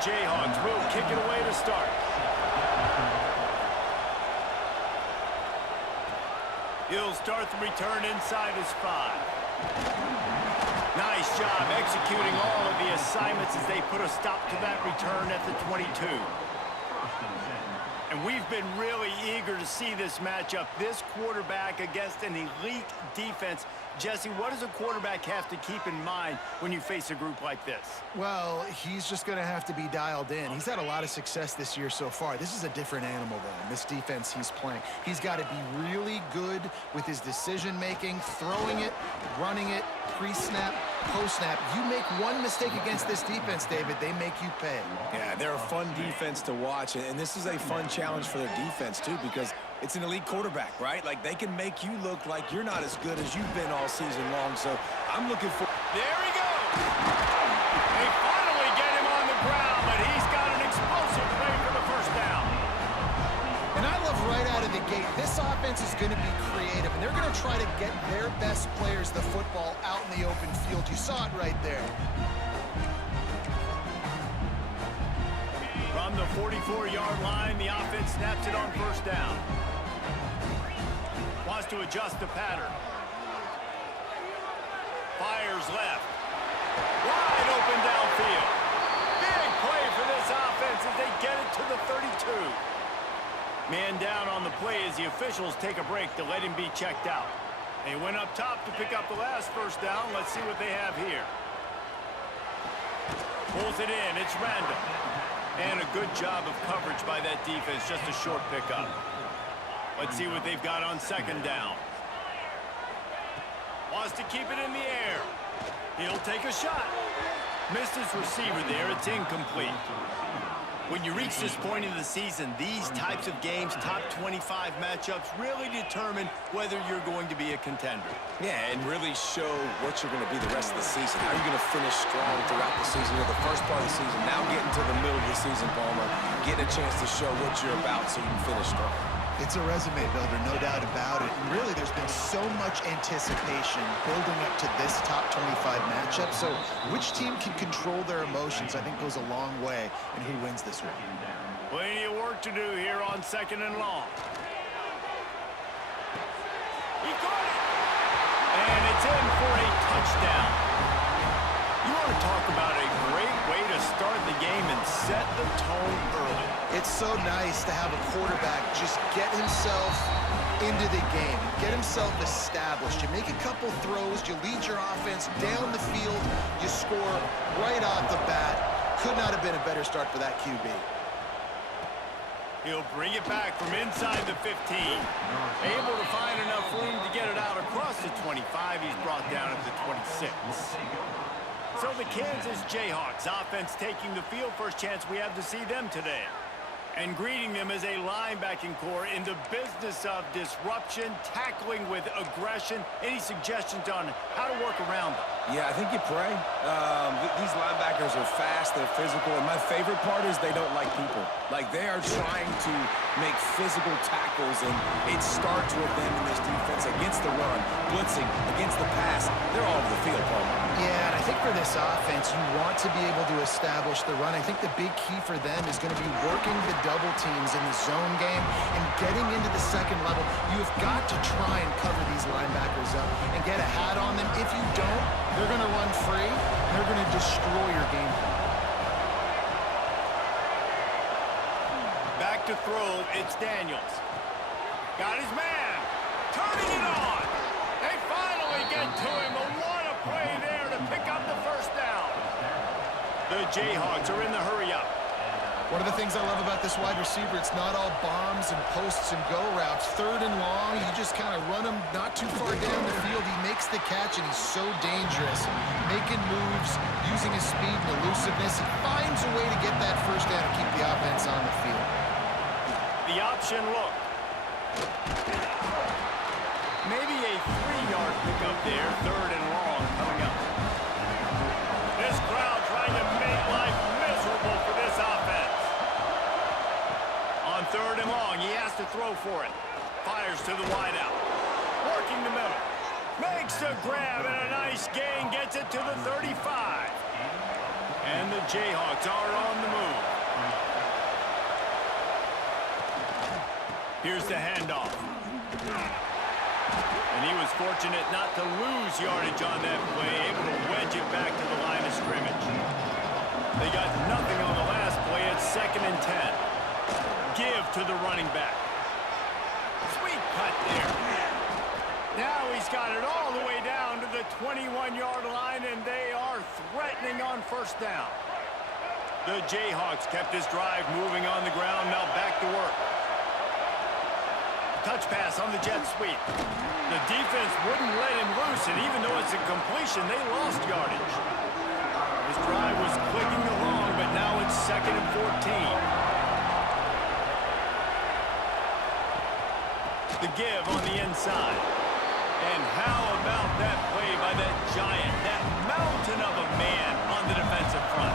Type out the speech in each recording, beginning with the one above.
Jayhawks will kick it away to start. He'll start the return inside his 5. Nice job executing all of the assignments as they put a stop to that return at the 22. And we've been really eager to see this matchup, this quarterback against an elite defense. Jesse, what does a quarterback have to keep in mind when you face a group like this? Well, he's just going to have to be dialed in. He's had a lot of success this year so far. This is a different animal, though, this defense he's playing. He's got to be really good with his decision-making, throwing it, running it, pre-snap, post-snap. You make one mistake against this defense, David, they make you pay. Yeah, they're a fun defense to watch, and this is a fun challenge for their defense, too, because it's an elite quarterback, right? Like, they can make you look like you're not as good as you've been all season long, so I'm looking for... There he goes! They finally get him on the ground, but he's got an explosive play for the first down. And I love right out of the gate, this offense is going to be creative, and they're going to try to get their best players the football out in the open field. You saw it right there. From the 44-yard line, the offense snaps it on first down. Wants to adjust the pattern. Fires left. Wide open downfield. Big play for this offense as they get it to the 32. Man down on the play as the officials take a break to let him be checked out. They went up top to pick up the last first down. Let's see what they have here. Pulls it in. It's random. And a good job of coverage by that defense. Just a short pickup. Let's see what they've got on second down. Wants to keep it in the air. He'll take a shot. Missed his receiver there. It's incomplete. When you reach this point in the season, these types of games, top 25 matchups, really determine whether you're going to be a contender. Yeah, and really show what you're going to be the rest of the season. How are you going to finish strong throughout the season, or the first part of the season, now getting to the middle of the season, Palmer, getting a chance to show what you're about so you can finish strong. It's a resume builder, no doubt about it. And really, there's been so much anticipation building up to this top 25 matchup. So which team can control their emotions, I think, goes a long way in who wins this one. Plenty of work to do here on second and long. He caught it! And it's in for a touchdown. You want to talk about a great way to start the game and set the tone early. It's so nice to have a quarterback just get himself into the game, get himself established. You make a couple throws, you lead your offense down the field, you score right off the bat. Could not have been a better start for that QB. He'll bring it back from inside the 15. Able to find enough room to get it out across the 25. He's brought down at the 26. So the Kansas Jayhawks offense taking the field. First chance we have to see them today. And greeting them as a linebacking core in the business of disruption, tackling with aggression. Any suggestions on how to work around them? Yeah, I think you pray. These linebackers are fast, they're physical, and my favorite part is they don't like people. Like, they are trying to make physical tackles, and it starts with them in this defense against the run, blitzing, against the pass. They're all over the field, Paul. Yeah, and I think for this offense, you want to be able to establish the run. I think the big key for them is going to be working the double teams in the zone game and getting into the second level. You have got to try and cover these linebackers up and get a hat on them. If you don't, they're going to run free, and they're going to destroy your game plan. Back to throw, it's Daniels. Got his man. Turning it on. They finally get to him. What a play there to pick up the first down. The Jayhawks are in the hurry-up. One of the things I love about this wide receiver, it's not all bombs and posts and go routes. Third and long, you just kind of run him not too far down the field. He makes the catch, and he's so dangerous. Making moves, using his speed and elusiveness. He finds a way to get that first down and keep the offense on the field. The option look. Maybe a 3-yard pickup there. Third and long coming up. This crowd trying to make life miserable for this offense. On third and long, he has to throw for it. Fires to the wideout. Working the middle. Makes the grab and a nice gain. Gets it to the 35. And the Jayhawks are on the move. Here's the handoff. And he was fortunate not to lose yardage on that play, able to wedge it back to the line of scrimmage. They got nothing on the last play. It's 2nd and 10. Give to the running back. Sweet cut there. Now he's got it all the way down to the 21-yard line, and they are threatening on 1st down. The Jayhawks kept this drive moving on the ground. Now back to work. Touch pass on the jet sweep. The defense wouldn't let him loose, and even though it's a completion, they lost yardage. His drive was clicking along, but now it's 2nd and 14. The give on the inside. And how about that play by that giant, that mountain of a man on the defensive front?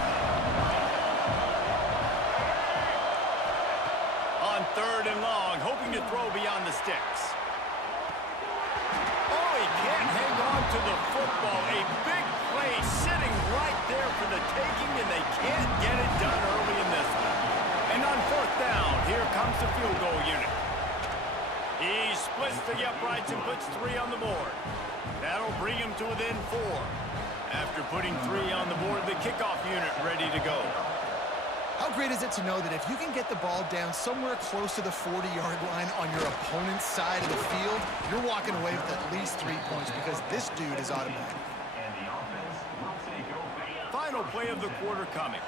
On 3rd and long, hoping to throw beyond the sticks. Oh, he can't hang on to the football. A big play sitting right there for the taking, and they can't get it done early in this one. And on 4th down, here comes the field goal unit. He splits the uprights and puts 3 on the board. That'll bring him to within 4. After putting 3 on the board, the kickoff unit ready to go. How great is it to know that if you can get the ball down somewhere close to the 40-yard line on your opponent's side of the field, you're walking away with at least 3 points because this dude is automatic. Final play of the quarter coming.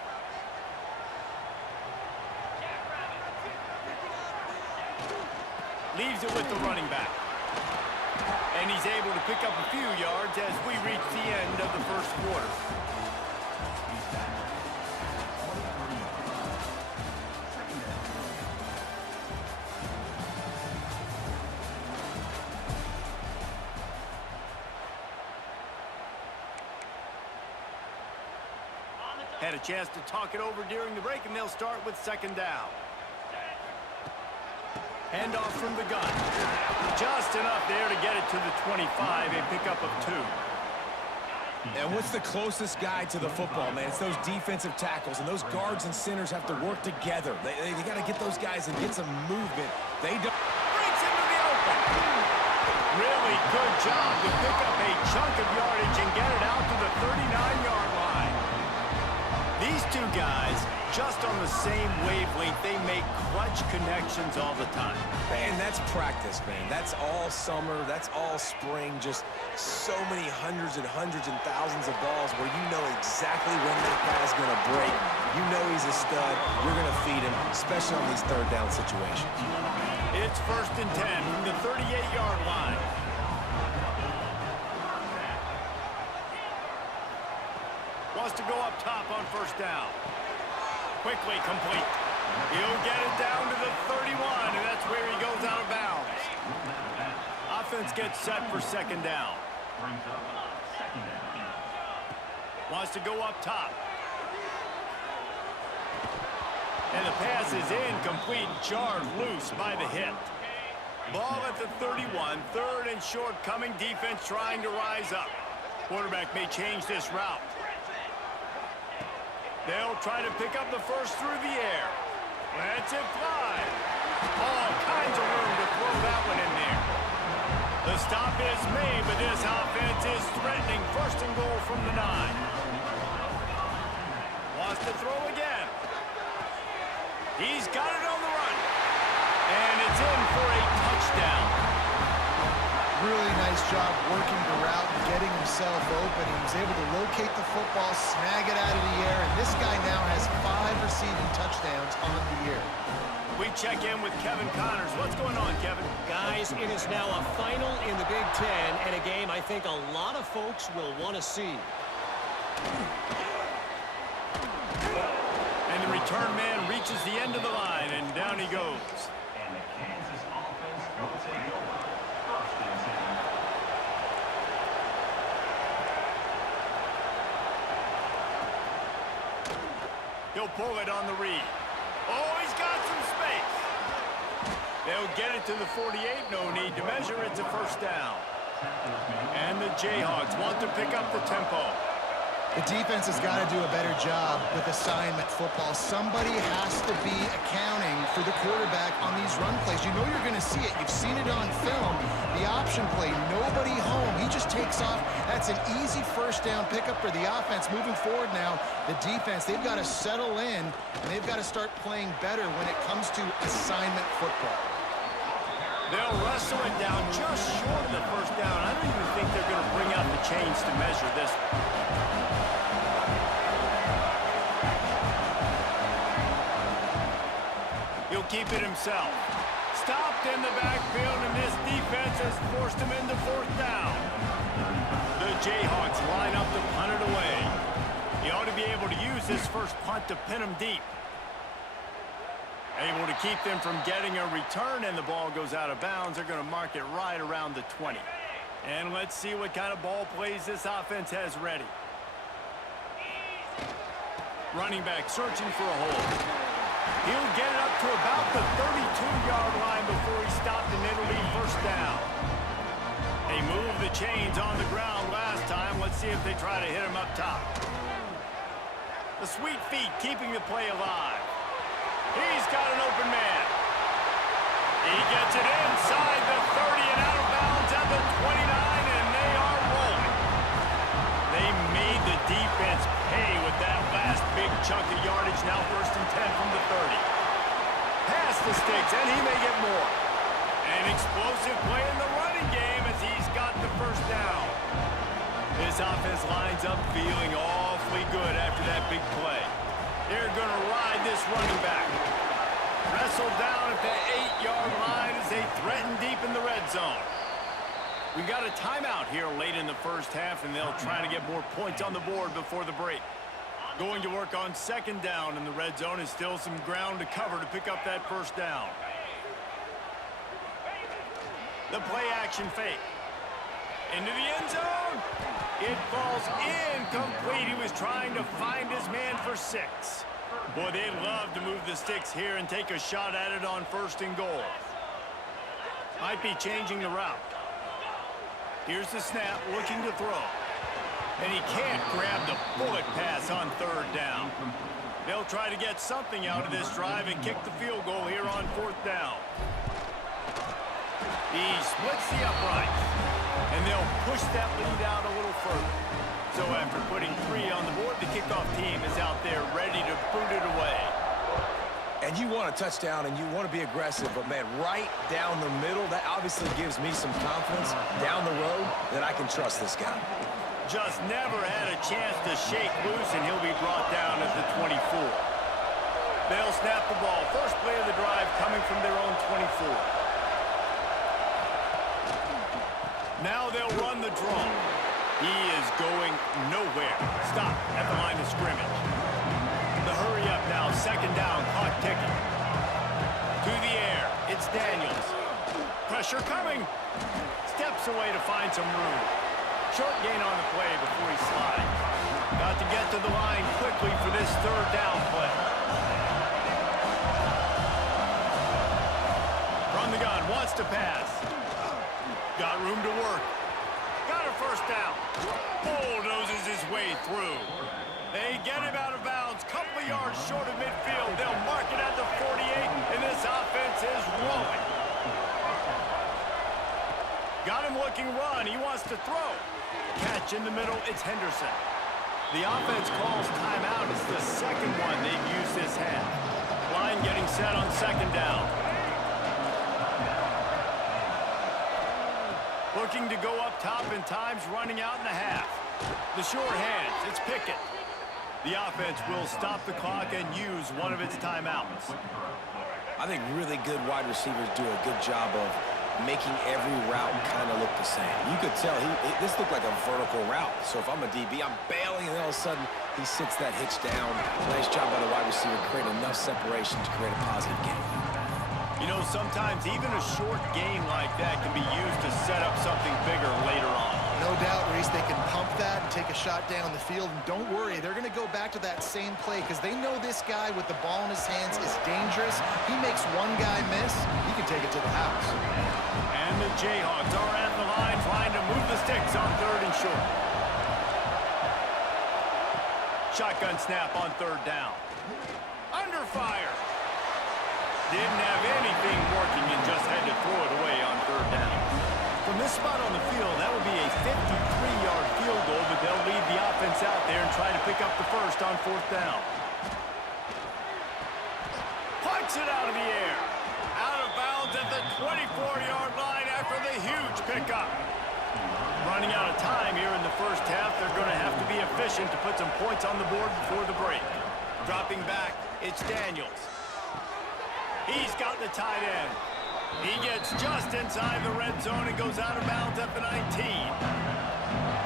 Leaves it with the running back. And he's able to pick up a few yards as we reach the end of the 1st quarter. Had a chance to talk it over during the break, and they'll start with 2nd down. Handoff from the gun. Just enough there to get it to the 25, a pickup of 2. And what's the closest guy to the football, man? It's those defensive tackles, and those guards and centers have to work together. They got to get those guys and get some movement. They don't. Brings him to the open. Really good job to pick up a chunk of yardage and get it out to the 39-yard line. These two guys, just on the same wavelength, they make clutch connections all the time. And that's practice, man. That's all summer. That's all spring. Just so many hundreds and thousands of balls where you know exactly when that guy's going to break. You know he's a stud. You're going to feed him, especially on these 3rd down situations. It's 1st and 10 from the 38-yard line. Wants to go up top on 1st down. Quickly complete. He'll get it down to the 31, and that's where he goes out of bounds. Offense gets set for 2nd down. Wants to go up top. And the pass is incomplete, jarred loose by the hit. Ball at the 31, 3rd and short coming, defense trying to rise up. Quarterback may change this route. They'll try to pick up the first through the air. Lets it fly. All kinds of room to throw that one in there. The stop is made, but this offense is threatening 1st and goal from the 9. Wants to throw again. He's got it on the run. And it's in for a touchdown. Really nice job working the route and getting himself open. He was able to locate the football, snag it out of the air, and this guy now has 5 receiving touchdowns on the year. We check in with Kevin Connors. What's going on, Kevin? Guys, it is now a final in the Big Ten, and a game I think a lot of folks will want to see. And the return man reaches the end of the line, and down he goes. And the Kansas offense will take over. 1st and 10. He'll pull it on the read. Oh, he's got some space. They'll get it to the 48. No need to measure. It's a 1st down. And the Jayhawks want to pick up the tempo. The defense has got to do a better job with assignment football. Somebody has to be accounting for the quarterback on these run plays. You know you're going to see it. You've seen it on film. The option play, nobody home. He just takes off. That's an easy first down pickup for the offense. Moving forward now, the defense, they've got to settle in, and they've got to start playing better when it comes to assignment football. They'll wrestle it down just short of the first down. I don't even think they're going to bring out the chains to measure this. He'll keep it himself. Stopped in the backfield, and this defense has forced him into fourth down. The Jayhawks line up to punt it away. He ought to be able to use this first punt to pin him deep. Able to keep them from getting a return, and the ball goes out of bounds. They're going to mark it right around the 20. And let's see what kind of ball plays this offense has ready. Running back searching for a hole. He'll get it up to about the 32-yard line before he stopped, and it'll be first down. They moved the chains on the ground last time. Let's see if they try to hit him up top. The sweet feet keeping the play alive. He's got an open man. He gets it inside the 30 and out of bounds at the 29, and they are rolling. They made the defense pay with that last big chunk of yardage. Now first and 10 from the 30. Pass the sticks, and he may get more. An explosive play in the running game as he's got the first down. This offense lines up feeling awfully good after that big play. They're going to ride this running back. Wrestled down at the 8-yard line as they threaten deep in the red zone. We've got a timeout here late in the first half, and they'll try to get more points on the board before the break. Going to work on second down in the red zone is still some ground to cover to pick up that first down. The play action fake. Into the end zone. It falls incomplete. He was trying to find his man for 6. Boy, they'd love to move the sticks here and take a shot at it on first and goal. Might be changing the route. Here's the snap, looking to throw. And he can't grab the bullet pass on third down. They'll try to get something out of this drive and kick the field goal here on fourth down. He splits the uprights, and they'll push that lead out a little further. So after putting 3 on the board, the kickoff team is out there ready to boot it away. And you want a touchdown, and you want to be aggressive, but, man, right down the middle, that obviously gives me some confidence down the road that I can trust this guy. Just never had a chance to shake loose, and he'll be brought down at the 24. They'll snap the ball. First play of the drive coming from their own 24. Now they'll run the draw. He is going nowhere. Stop at the line of scrimmage. The hurry up now. Second down. Clock ticking. To the air. It's Daniels. Pressure coming. Steps away to find some room. Short gain on the play before he slides. Got to get to the line quickly for this third down play. From the gun. Wants to pass. Got room to work. Got a first down. Bulldozes his way through. They get him out of bounds. Couple of yards short of midfield. They'll mark it at the 48, and this offense is rolling. Got him looking run. He wants to throw. Catch in the middle. It's Henderson. The offense calls timeout. It's the second one they've used this half. Line getting set on second down. Looking to go up top, and time's running out in the half. The short hands, it's Pickett. The offense will stop the clock and use one of its timeouts. I think really good wide receivers do a good job of making every route kind of look the same. You could tell this looked like a vertical route. So if I'm a DB, I'm bailing, and all of a sudden he sits that hitch down. Nice job by the wide receiver, creating enough separation to create a positive game. You know, sometimes even a short gain like that can be used to set up something bigger later on. No doubt, Reese, they can pump that and take a shot down the field. And don't worry, they're going to go back to that same play because they know this guy with the ball in his hands is dangerous. He makes one guy miss, he can take it to the house. And the Jayhawks are at the line trying to move the sticks on third and short. Shotgun snap on third down. Under fire. Didn't have anything working and just had to throw it away on third down. From this spot on the field, that would be a 53-yard field goal, but they'll lead the offense out there and try to pick up the first on fourth down. Punts it out of the air. Out of bounds at the 24-yard line after the huge pickup. Running out of time here in the first half, they're going to have to be efficient to put some points on the board before the break. Dropping back, it's Daniels. He's got the tight end. He gets just inside the red zone and goes out of bounds at the 19.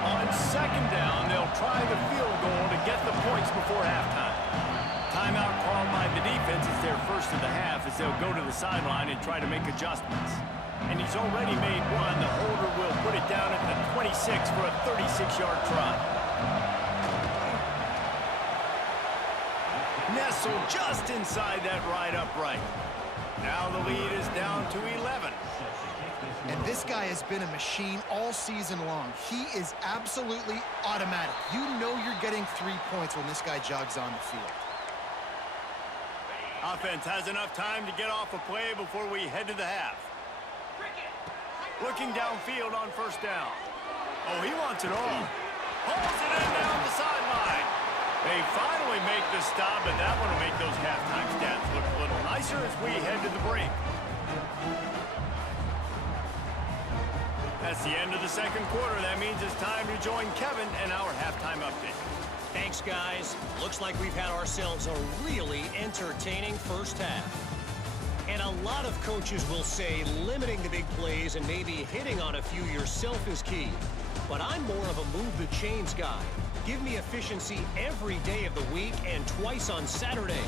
On second down, they'll try the field goal to get the points before halftime. Timeout called by the defense. It's their first of the half as they'll go to the sideline and try to make adjustments. And he's already made one. The holder will put it down at the 26 for a 36-yard try. Nestled just inside that right upright. Now the lead is down to 11. And this guy has been a machine all season long. He is absolutely automatic. You know you're getting 3 points when this guy jogs on the field. Offense has enough time to get off a play before we head to the half. Looking downfield on first down. Oh, he wants it all. Pulls it in down the sideline. They finally make the stop, but that one will make those halftime stats look a little nicer as we head to the break. That's the end of the second quarter. That means it's time to join Kevin and our halftime update. Thanks, guys. Looks like we've had ourselves a really entertaining first half. And a lot of coaches will say limiting the big plays and maybe hitting on a few yourself is key. But I'm more of a move the chains guy. Give me efficiency every day of the week and twice on Saturday.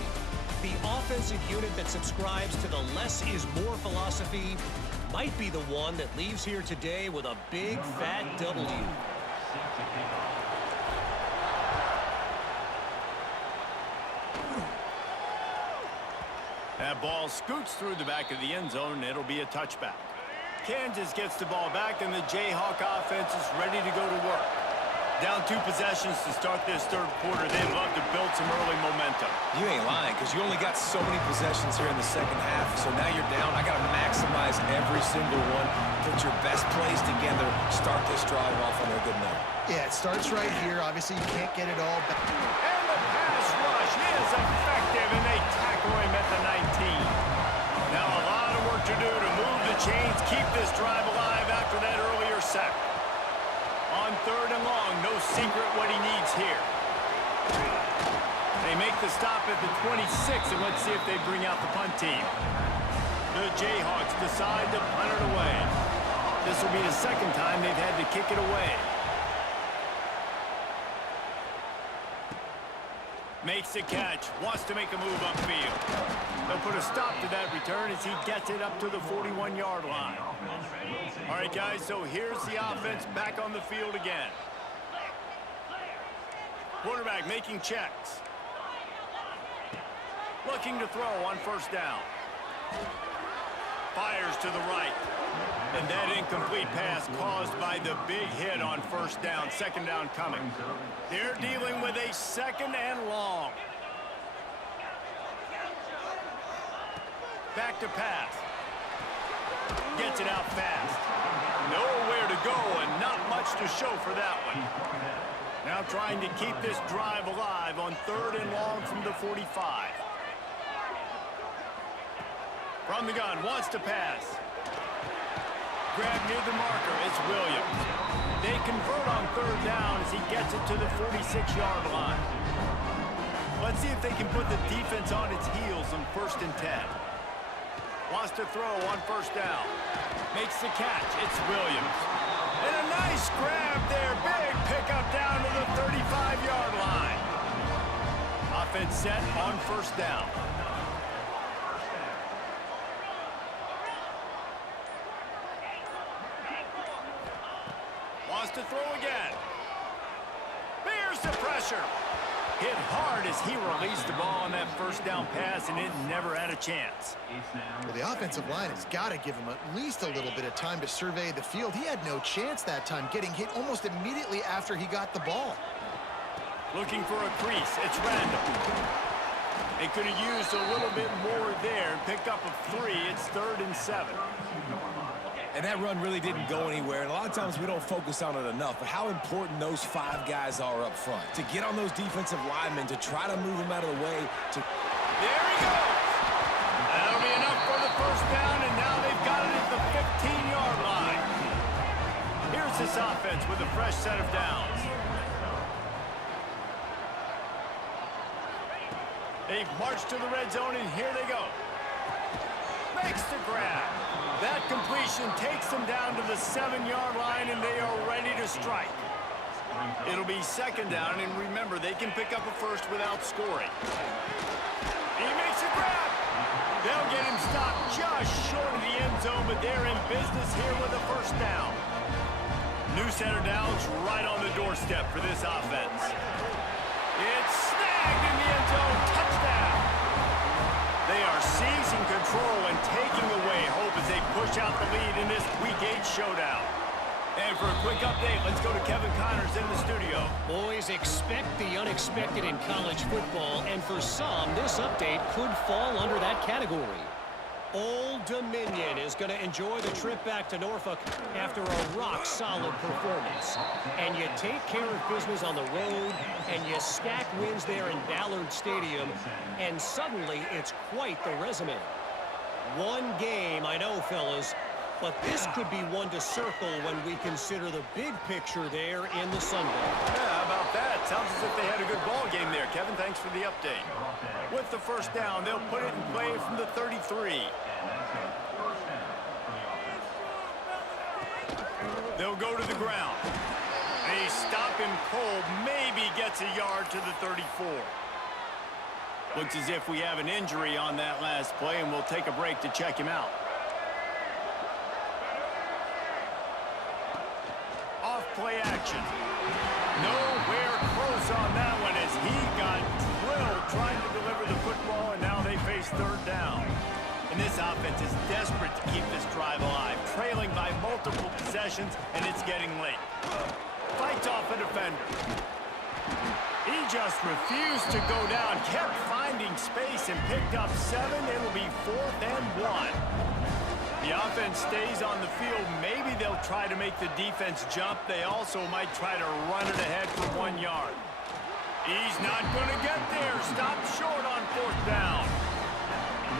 The offensive unit that subscribes to the less is more philosophy might be the one that leaves here today with a big fat W. That ball scoots through the back of the end zone, and it'll be a touchback. Kansas gets the ball back, and the Jayhawk offense is ready to go to work. Down 2 possessions to start this third quarter. They'd love to build some early momentum. You ain't lying, because you only got so many possessions here in the second half, so now you're down. I got to maximize every single one. Put your best plays together. Start this drive off on a good note. Yeah, it starts right here. Obviously, you can't get it all back. And the pass rush is effective, and they tackle him at the 19. Now a lot of work to do to move the chains, keep this drive alive after that earlier sack. On third and long, no secret what he needs here. They make the stop at the 26, and let's see if they bring out the punt team. The Jayhawks decide to punt it away. This will be the second time they've had to kick it away. Makes the catch, wants to make a move upfield. They'll put a stop to that return as he gets it up to the 41-yard line. All right, guys, so here's the offense back on the field again. Quarterback making checks. Looking to throw on first down. Fires to the right. And that incomplete pass caused by the big hit on first down. Second down coming. They're dealing with a second and long. Back to pass. Gets it out fast. Nowhere to go and not much to show for that one. Now trying to keep this drive alive on third and long from the 45. From the gun, wants to pass. Grab near the marker, it's Williams. They convert on third down as he gets it to the 46-yard line. Let's see if they can put the defense on its heels on first and 10. Wants to throw on first down. Makes the catch, it's Williams. And a nice grab there, big pickup down to the 35-yard line. Offense set on first down. Wants to throw again. There's the pressure. Hit hard as he released the ball on that first down pass, and it never had a chance. Well, the offensive line has got to give him at least a little bit of time to survey the field. He had no chance that time, getting hit almost immediately after he got the ball. Looking for a crease. It's random. They could have used a little bit more there. Pick up a 3. It's 3rd and 7. And that run really didn't go anywhere. And a lot of times we don't focus on it enough. But how important those 5 guys are up front. To get on those defensive linemen, to try to move them out of the way. There he goes. That'll be enough for the first down. And now they've got it at the 15-yard line. Here's this offense with a fresh set of downs. They've marched to the red zone, and here they go. Makes the grab. That completion takes them down to the 7-yard line, and they are ready to strike. It'll be 2nd down, and remember, they can pick up a first without scoring. He makes a grab. They'll get him stopped just short of the end zone, but they're in business here with a first down. New center downs right on the doorstep for this offense. It's snagged in the end zone. Touchdown. They are seizing control and taking away hope as they push out the lead in this Week 8 showdown. And for a quick update, let's go to Kevin Connors in the studio. Boys, expect the unexpected in college football, and for some, this update could fall under that category. Old Dominion is going to enjoy the trip back to Norfolk after a rock-solid performance. And you take care of business on the road, and you stack wins there in Ballard Stadium, and suddenly it's quite the resume. One game, I know, fellas, but this could be one to circle when we consider the big picture there in the Sun Belt. Yeah, how about that? Sounds as if they had a good ball game there. Kevin, thanks for the update. With the first down, they'll put it in play from the 33. They'll go to the ground. They stop him cold, maybe gets a yard to the 34. Looks as if we have an injury on that last play, and we'll take a break to check him out. Off-play action. Nowhere close on that one as he got drilled trying to deliver the football, and now they face 3rd down. And this offense is desperate to keep this drive alive, trailing by multiple possessions, and it's getting late. Fights off a defender. He just refused to go down, kept finding space, and picked up 7. It'll be 4th and 1. The offense stays on the field. Maybe they'll try to make the defense jump. They also might try to run it ahead for 1 yard. He's not going to get there. Stopped short on 4th down.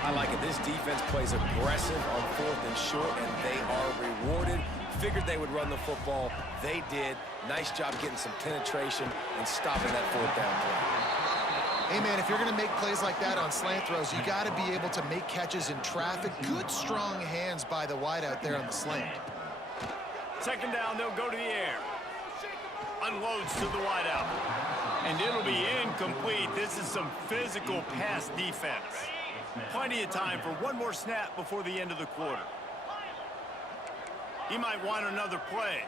I like it. This defense plays aggressive on 4th and short, and they are rewarded. Figured they would run the football. They did. Nice job getting some penetration and stopping that 4th down play. Hey, man, if you're going to make plays like that on slant throws, you got to be able to make catches in traffic. Good, strong hands by the wideout there on the slant. 2nd down, they'll go to the air. Unloads to the wideout. And it'll be incomplete. This is some physical pass defense. Plenty of time for one more snap before the end of the quarter. He might want another play.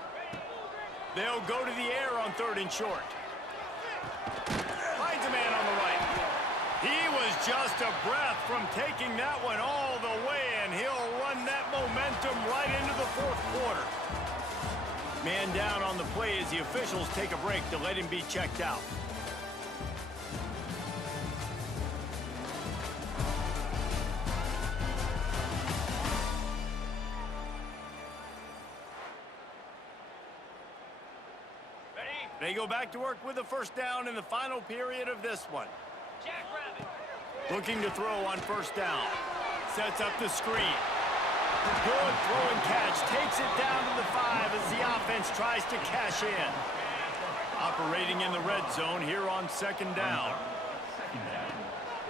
They'll go to the air on 3rd and short. Finds a man on the right. He was just a breath from taking that one all the way, and he'll run that momentum right into the 4th quarter. Man down on the play as the officials take a break to let him be checked out. They go back to work with the first down in the final period of this one. Looking to throw on 1st down. Sets up the screen. Good throw and catch. Takes it down to the 5 as the offense tries to cash in. Operating in the red zone here on 2nd down.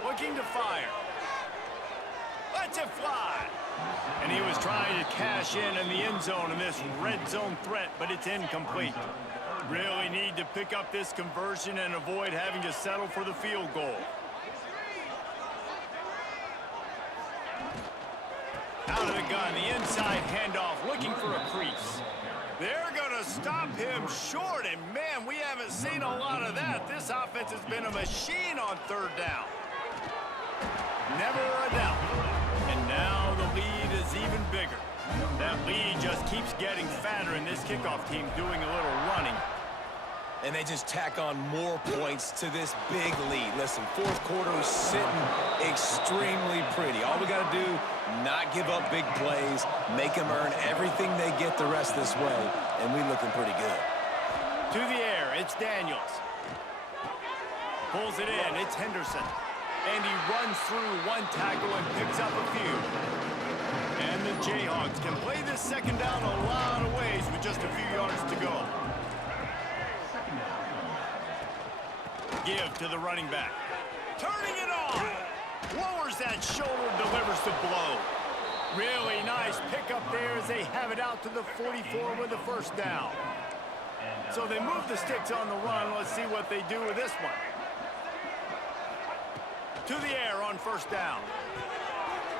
Looking to fire. Lets it fly. And he was trying to cash in the end zone in this red zone threat, but it's incomplete. Really need to pick up this conversion and avoid having to settle for the field goal. Out of the gun, the inside handoff, looking for a crease. They're going to stop him short, and man, we haven't seen a lot of that. This offense has been a machine on 3rd down. Never a doubt. And now the lead is even bigger. That lead just keeps getting fatter, and this kickoff team doing a little running. and they just tack on more points to this big lead. Listen, fourth quarter is sitting extremely pretty. All we got to do, not give up big plays, make them earn everything they get the rest this way, and we're looking pretty good. To the air, it's Daniels. Pulls it in, it's Henderson. And he runs through one tackle and picks up a few. And the Jayhawks can play this second down a lot of ways with just a few yards to go. Give to the running back. Turning it on. Lowers that shoulder, delivers the blow. Really nice pickup there as they have it out to the 44 with the first down. So they move the sticks on the run. Let's see what they do with this one. To the air on first down.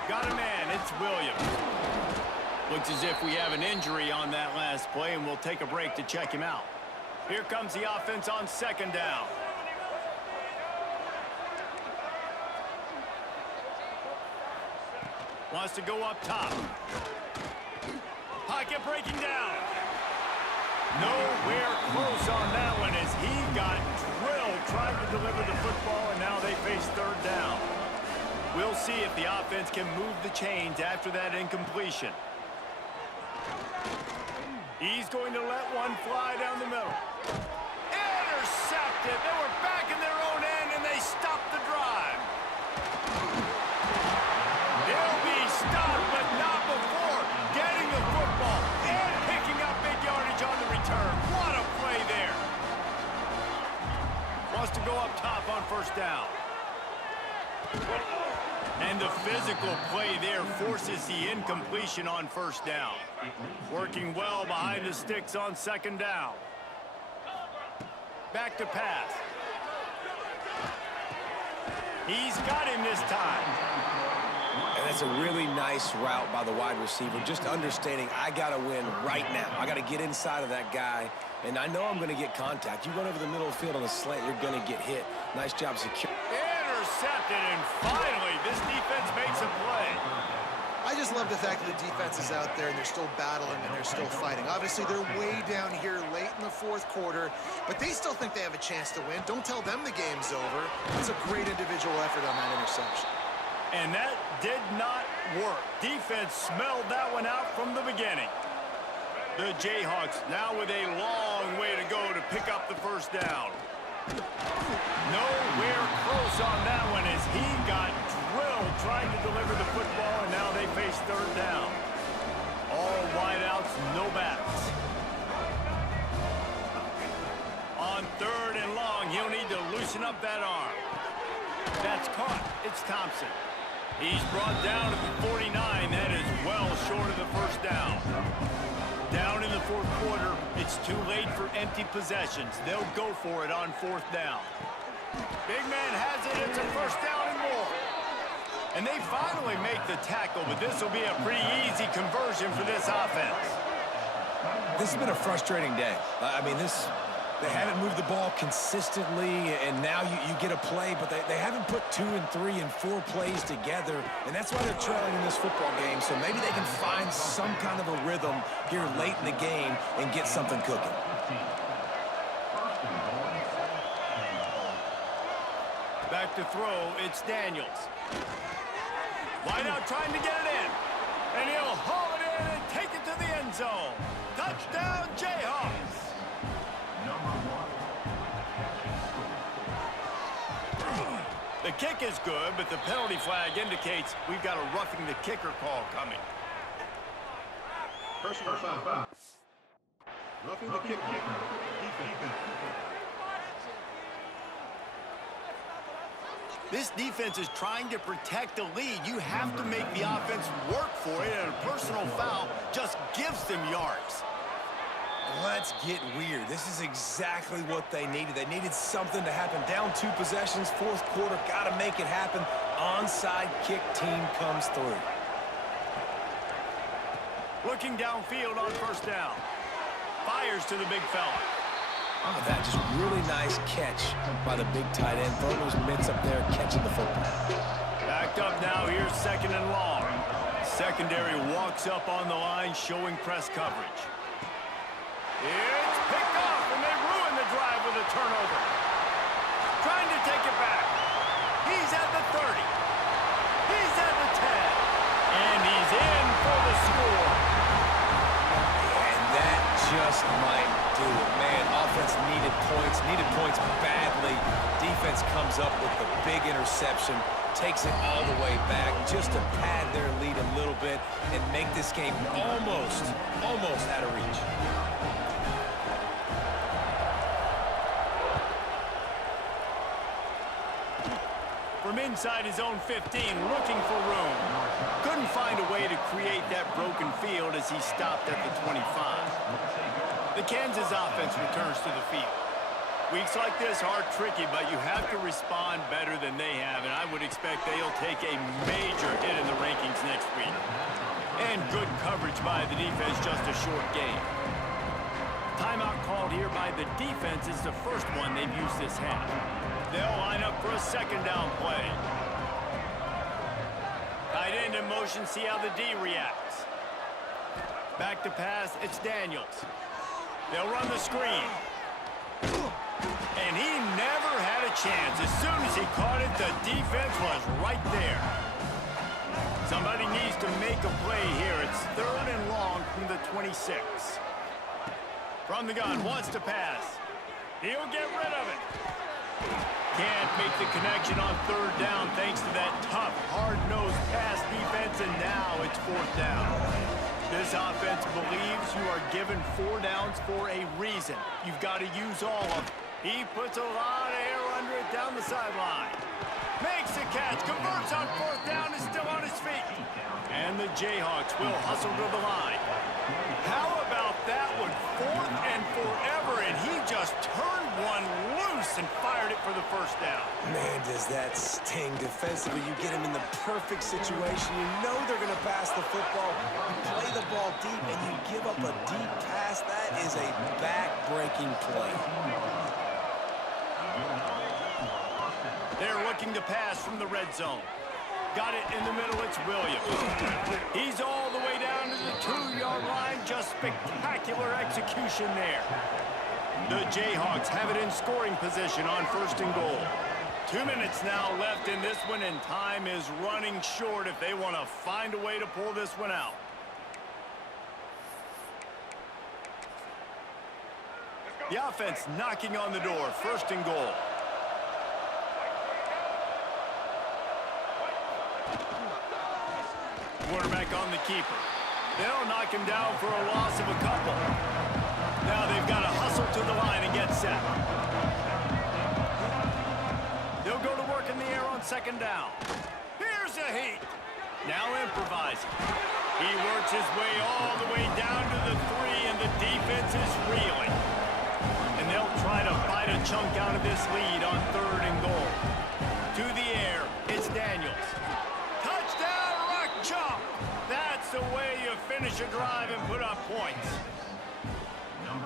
Got a man, it's Williams. Looks as if we have an injury on that last play, and we'll take a break to check him out. Here comes the offense on second down. Wants to go up top. Pocket breaking down. Nowhere close on that one as he got drilled trying to deliver the football, and now they face third down. We'll see if the offense can move the chains after that incompletion. He's going to let one fly down the middle. Intercepted. They were back in their own end, and they stopped the drive. They'll be stopped, but not before getting the football and picking up big yardage on the return. What a play there. Wants to go up top on first down. And the physical play there forces the incompletion on first down. Working well behind the sticks on second down. Back to pass. He's got him this time. And that's a really nice route by the wide receiver, just understanding I got to win right now. I got to get inside of that guy, and I know I'm going to get contact. You run over the middle of the field on a slant, you're going to get hit. Nice job securing. Intercepted, and finally, this defense makes a play. I just love the fact that the defense is out there and they're still battling and they're still fighting. Obviously, they're way down here late in the fourth quarter, but they still think they have a chance to win. Don't tell them the game's over. It's a great individual effort on that interception. And that did not work. Defense smelled that one out from the beginning. The Jayhawks now with a long way to go to pick up the first down. Nowhere close on that one as he got drilled trying to deliver the football, and now they face third down. All wideouts, no backs. On third and long, he'll need to loosen up that arm. That's caught. It's Thompson. He's brought down to the 49. That is well short of the first down. Down in the fourth quarter, it's too late for empty possessions. They'll go for it on fourth down. Big man has it. It's a first down and more. And they finally make the tackle, but this will be a pretty easy conversion for this offense. This has been a frustrating day. I mean, they haven't moved the ball consistently, and now you get a play, but they haven't put 2 and 3 and 4 plays together, and that's why they're trailing in this football game. So maybe they can find some kind of a rhythm here late in the game and get something cooking. Back to throw, it's Daniels. Wide out trying to get it in. And he'll haul it in and take it to the end zone. Touchdown, Jayhawks. The kick is good, but the penalty flag indicates we've got a roughing the kicker call coming. Personal foul. Roughing the kicker. This defense is trying to protect the lead. You have to make the offense work for it, and a personal foul just gives them yards. Let's get weird. This is exactly what they needed. They needed something to happen. Down 2 possessions, fourth quarter, got to make it happen. Onside kick team comes through. Looking downfield on first down. Fires to the big fella. Oh, that just really nice catch by the big tight end. Throwing those mitts up there, catching the football. Backed up now, here's second and long. Secondary walks up on the line, showing press coverage. It's picked off, and they ruin the drive with a turnover. Trying to take it back. He's at the 30. He's at the 10. And he's in for the score. And that just might do it. Man, offense needed points badly. Defense comes up with the big interception, takes it all the way back just to pad their lead a little bit and make this game almost out of reach. From inside his own 15, looking for room. Couldn't find a way to create that broken field as he stopped at the 25. The Kansas offense returns to the field. Weeks like this are tricky, but you have to respond better than they have, and I would expect they'll take a major hit in the rankings next week. And good coverage by the defense, just a short game. Timeout called here by the defense is the first one they've used this half. They'll line up for a second down play. Tight end in motion, see how the D reacts. Back to pass, it's Daniels. They'll run the screen. And he never had a chance. As soon as he caught it, the defense was right there. Somebody needs to make a play here. It's 3rd and long from the 26. From the gun, wants to pass. He'll get rid of it. Can't make the connection on 3rd down thanks to that tough, hard-nosed pass defense, and now it's 4th down. This offense believes you are given 4 downs for a reason. You've got to use all of them. He puts a lot of air under it down the sideline. Makes a catch, converts on 4th down, is still on his feet. And the Jayhawks will hustle to the line. How about that one? 4th and forever, and he just turned one loose and fired it for the 1st down. Man, does that sting defensively. You get him in the perfect situation. You know they're going to pass the football. You play the ball deep, and you give up a deep pass. That is a back-breaking play. They're looking to pass from the red zone. Got it in the middle, it's Williams. He's all the way down to the 2-yard line. Just spectacular execution there. The Jayhawks have it in scoring position on 1st and goal. 2 minutes now left in this one, and time is running short if they want to find a way to pull this one out. The offense knocking on the door, 1st and goal. Quarterback on the keeper. They'll knock him down for a loss of a couple. Now they've got to hustle to the line and get set. They'll go to work in the air on 2nd down. Here's a heat. Now improvising. He works his way all the way down to the 3, and the defense is reeling. And they'll try to bite a chunk out of this lead on 3rd and goal. To the air, it's Daniels. Touchdown, Rock Chalk! That's the way you finish a drive and put up points.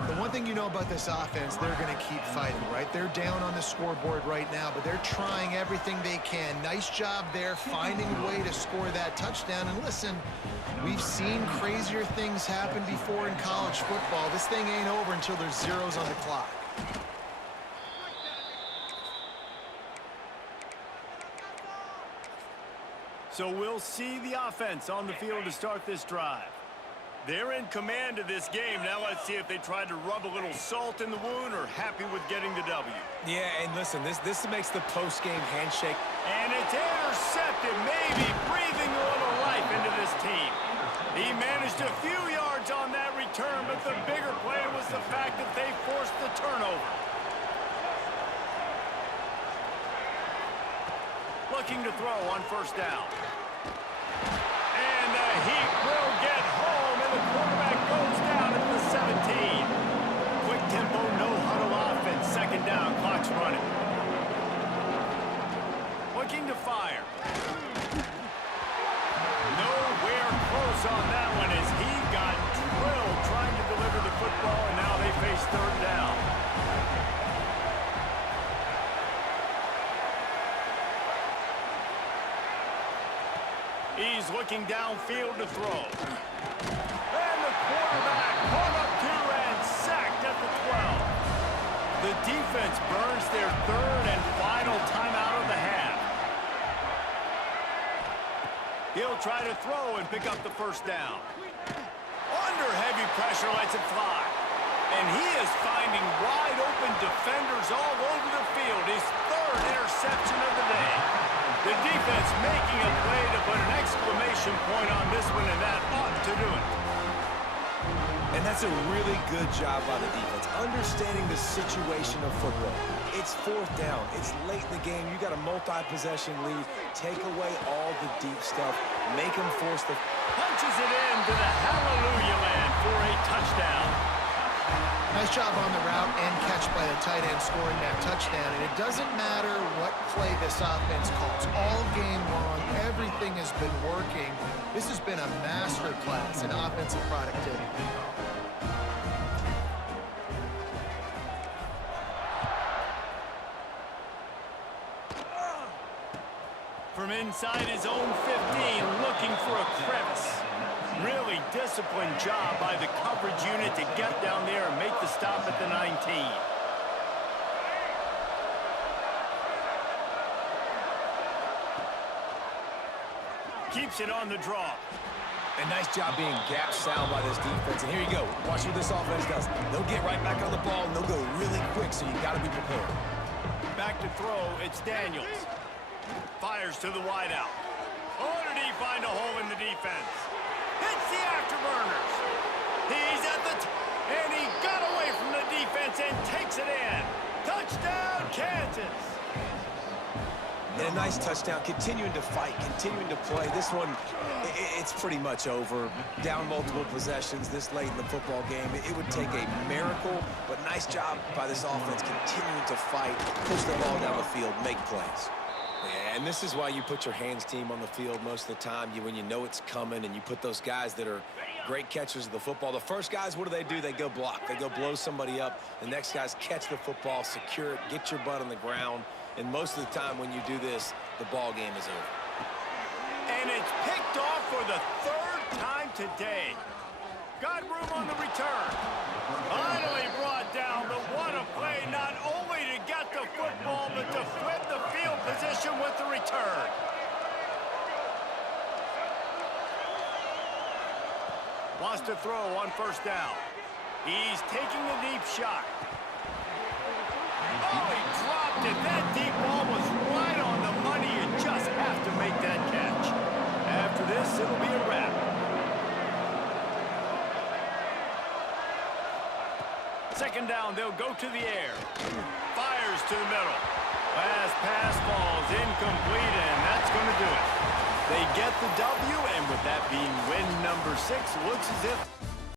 The one thing you know about this offense, they're going to keep fighting, right? They're down on the scoreboard right now, but they're trying everything they can. Nice job there, finding a way to score that touchdown. And listen, we've seen crazier things happen before in college football. This thing ain't over until there's zeros on the clock. So we'll see the offense on the field to start this drive. They're in command of this game. Now let's see if they tried to rub a little salt in the wound or happy with getting the W. Yeah, and listen, this makes the post-game handshake. And it's intercepted, maybe breathing a little life into this team. He managed a few yards on that return, but the bigger play was the fact that they forced the turnover. Looking to throw on 1st down. And the heat will get home, and the quarterback goes down at the 17. Quick tempo, no huddle offense. 2nd down, clock's running. Looking to fire. Nowhere close on that one as he got drilled trying to deliver the football, and now they face 3rd down. He's looking downfield to throw. And the quarterback pulled up 2 and sacked at the 12. The defense burns their third and final timeout of the half. He'll try to throw and pick up the first down. Under heavy pressure, lets it fly. And he is finding wide open defenders all over the field. His third interception of the day. The defense making a play to put an exclamation point on this one, and that ought to do it. And that's a really good job by the defense, understanding the situation of football. It's fourth down. It's late in the game. You got a multi-possession lead. Take away all the deep stuff. Make them force the... Punches it into the hallelujah land for a touchdown. Nice job on the route and catch by the tight end scoring that touchdown. And it doesn't matter what play this offense calls. All game long, everything has been working. This has been a master class in offensive productivity. From inside his own 15, looking for a crevice. Really disciplined job by the coverage unit to get down there and make the stop at the 19. Keeps it on the draw. A nice job being gap sound by this defense. And here you go. Watch what this offense does. They'll get right back on the ball, and they'll go really quick, so you got to be prepared. Back to throw, it's Daniels. Fires to the wideout. Oh, did he find a hole in the defense? Hits the afterburners. He's at the and he got away from the defense and takes it in. Touchdown, Kansas. And a nice touchdown, continuing to fight, continuing to play. This one, it's pretty much over. Down multiple possessions this late in the football game. It would take a miracle, but nice job by this offense continuing to fight, push the ball down the field, make plays. Yeah, and this is why you put your hands team on the field most of the time, when you know it's coming, and you put those guys that are great catchers of the football. The first guys, what do? They go block. They go blow somebody up. The next guys catch the football, secure it, get your butt on the ground. And most of the time when you do this, the ball game is over. And it's picked off for the third time today. Got room on the return. Finally brought down, but what a play, not only to get the football, but to flip the field position with the return. Wants to throw on first down. He's taking the deep shot. Oh, he dropped it. That deep ball was right on the money. You just have to make that catch. After this, it'll be a wrap. Second down, they'll go to the air. Fires to the middle. Last pass falls incomplete, and that's going to do it. They get the W, and with that being win number 6, looks as if